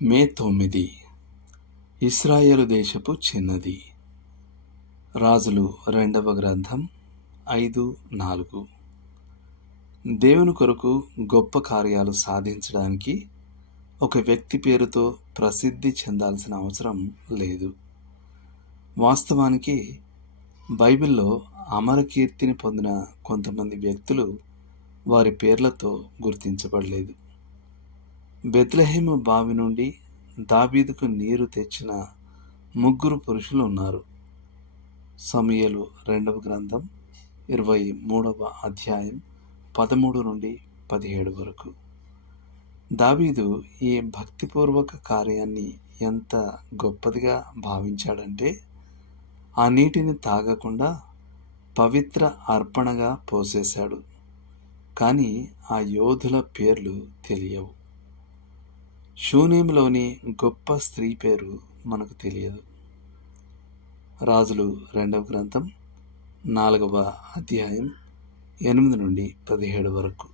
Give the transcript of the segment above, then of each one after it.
మే 9 ఇశ్రాయేలు దేశపు చిన్నది. రాజులు 2వ గ్రంథం 5:4. దేవుని కొరకు గొప్ప కార్యాలు సాధించడానికి ఒక వ్యక్తి పేరుతో ప్రసిద్ధి చెందాల్సిన అవసరం లేదు. వాస్తవానికి బైబిల్లో అమరకీర్తిని పొందిన కొంతమంది వ్యక్తులు వారి పేర్లతో గుర్తించబడలేదు. బెత్లెహేము బావి నుండి దావీదుకు నీరు తెచ్చిన 3 పురుషులు ఉన్నారు. సమూయేలు 2వ గ్రంథం 23వ అధ్యాయం 13 నుండి 17 వరకు. దావీదు ఈ భక్తిపూర్వక కార్యాన్ని ఎంత గొప్పదిగా భావించాడంటే, ఆ నీటిని తాగకుండా పవిత్ర అర్పణగా పోసేశాడు. కానీ ఆ యోధుల పేర్లు తెలియవు. షూనేములోని గొప్ప స్త్రీ పేరు మనకు తెలియదు. రాజులు 2వ గ్రంథం 4వ అధ్యాయం 8 నుండి 17 వరకు.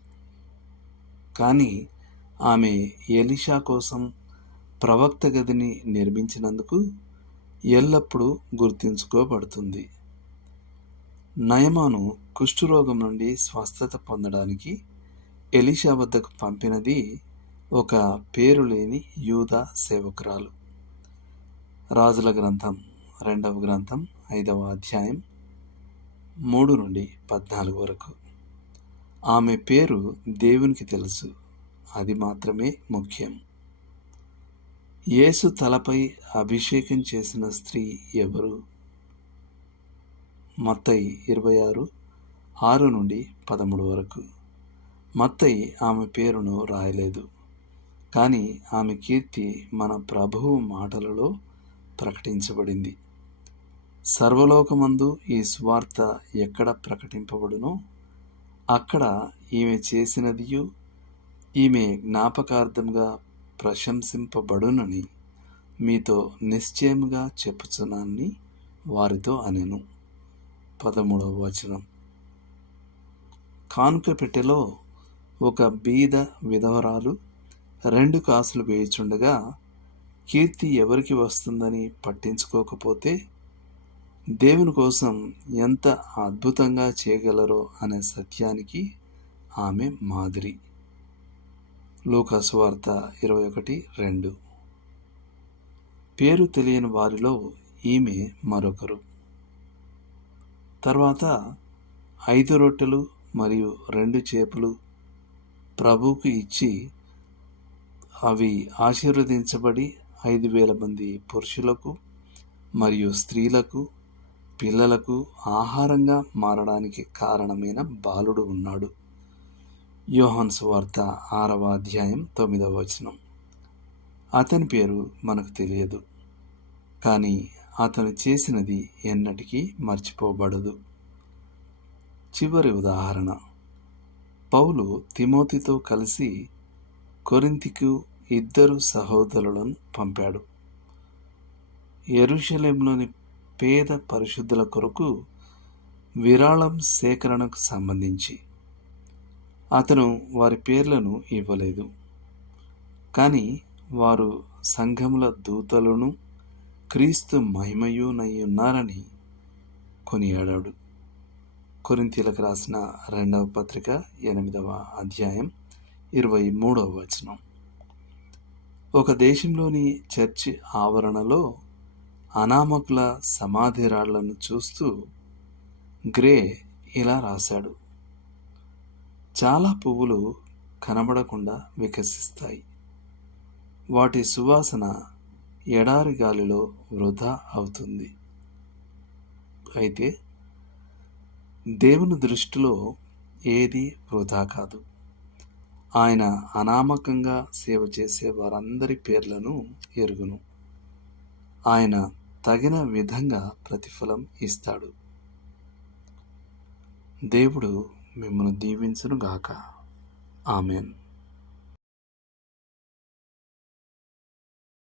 కానీ ఆమె ఎలీషా కోసం ప్రవక్త గదిని నిర్మించినందుకు ఎల్లప్పుడూ గుర్తుంచుకోబడుతుంది. నయమాను కుష్ఠరోగం నుండి స్వస్థత పొందడానికి ఎలీషా వద్దకు పంపినది ఒక పేరు లేని యూదా సేవకురాలు. రాజుల గ్రంథం 2వ గ్రంథం 5వ అధ్యాయం 3 నుండి 14 వరకు. ఆమె పేరు దేవునికి తెలుసు, అది మాత్రమే ముఖ్యం. యేసు తలపై అభిషేకం చేసిన స్త్రీ ఎవరు? మత్తయి 26:6 నుండి 13 వరకు. మత్తయి ఆమె పేరును రాయలేదు, కానీ ఆమె కీర్తి మన ప్రభువు మాటలలో ప్రకటించబడింది. సర్వలోకమందు ఈ సువార్త ఎక్కడ ప్రకటింపబడునో అక్కడ ఈమె చేసినదియు ఈమె జ్ఞాపకార్థంగా ప్రశంసింపబడునని మీతో నిశ్చయముగా చెప్పుచున్నానని వారితో అనెను. 13వ వచనం. కానుక పెట్టెలో ఒక బీద విధవరాలు 2 కాసులు వేయుచుండగా కీర్తి ఎవరికి వస్తుందని పట్టించుకోకపోతే దేవుని కోసం ఎంత అద్భుతంగా చేయగలరో అనే సత్యానికి ఆమె మాదిరి. లూకా సువార్త 21:2. పేరు తెలియని వారిలో ఈమె మరొకరు. తర్వాత 5 రొట్టెలు మరియు 2 చేపలు ప్రభువుకు ఇచ్చి అవి ఆశీర్వదించబడి 5,000 మంది పురుషులకు మరియు స్త్రీలకు పిల్లలకు ఆహారంగా మారడానికి కారణమైన బాలుడు ఉన్నాడు. యోహాను సువార్త 6వ అధ్యాయం 9వ వచనం. అతని పేరు మనకు తెలియదు, కానీ అతను చేసినది ఎన్నటికీ మర్చిపోబడదు. చివరి ఉదాహరణ. పౌలు తిమోతితో కలిసి కొరింథీకు 2 సహోదరులను పంపాడు. యెరూషలేములోని పేద పరిశుద్ధుల కొరకు విరాళం సేకరణకు సంబంధించి. అతను వారి పేర్లను ఇవ్వలేదు, కానీ వారు సంఘముల దూతలను క్రీస్తు మహిమయునయ్యున్నారని కొనియాడాడు. కొరింథీయులకు రాసిన 2వ పత్రిక 8వ అధ్యాయం 23వ వచనం. ఒక దేశంలోని చర్చి ఆవరణలో అనామకుల సమాధి రాళ్లను చూస్తూ గ్రే ఇలా రాశాడు: చాలా పువ్వులు కనబడకుండా వికసిస్తాయి, వాటి సువాసన ఎడారి గాలిలో వృధా అవుతుంది. అయితే దేవుని దృష్టిలో ఏది వృధా కాదు. ఆయన అనామకంగా సేవ చేసే వారందరి పేర్లను ఎరుగును. ఆయన తగిన విధంగా ప్రతిఫలం ఇస్తాడు. దేవుడు మిమ్మల్ని దీవించునుగాక. ఆమెన్.